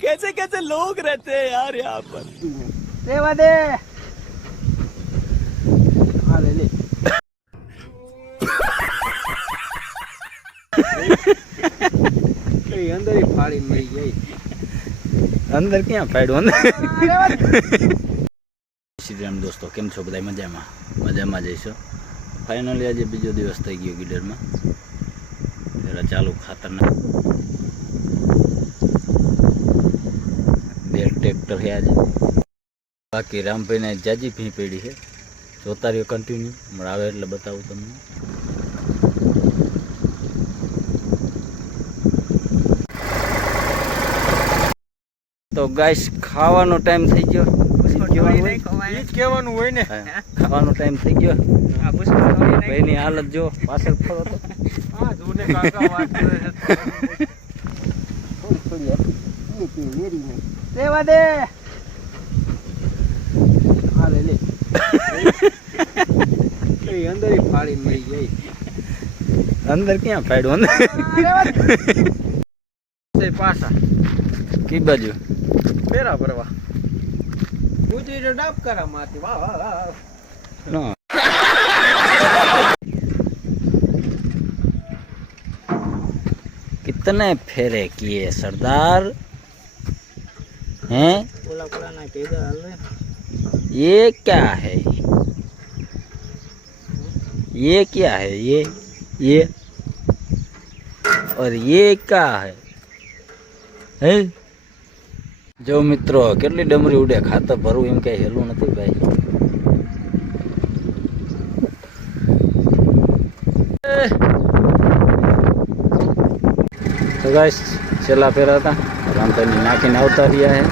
कैसे कैसे लोग रहते हैं यार यहाँ पर રેવા દે હા લે લે કઈ અંદર ફાડી મરી ગઈ અંદર ક્યાં પાડ્યું રેવા દે. શ્રી રામ દોસ્તો કેમ છો બધા મજામાં મજામાં જઈશો ફાઇનલી આજે બીજો દિવસ થઈ ગયો ગીડરમાં પેલા ચાલુ ખાતરના ટ્રેક્ટર છે આજે. બાકી રામભાઈને જાજી ભી પડી છે. જોતા રહ્યો કન્ટિન્યુ હમણાં આવે એટલે બતાવું તમને. તો ગાઈસ ખાવાનો ટાઈમ થઈ ગયો. કહેવાનું હોય ને. ખાવાનો ટાઈમ થઈ ગયો. ભાઈની હાલત જો પાછળ ફરો તો. રેવા દે હા લે લે કઈ અંદર ફાડી મરી ગઈ અંદર ક્યાં પાડ્યું અંદર રેવા દે પાછા કી બાજુ પેરા ભરવા ગુજરી તો ડાબ કરા મારતી વાહ વાહ વાહ ના कितने फेरे किए सरदार हैं ઓલા પોલા ના કીધા હાલે ये क्या है ये क्या है ये ये और ये क्या है હે જો મિત્રો કેટલી ડમરી ઉડે ખાતર ભરવું એમ કઈ હેલું નથી ભાઈ એ. તો ગાઈસ છેલ્લા ફેરા હતા काम करने ना नाके ना उतार दिया है।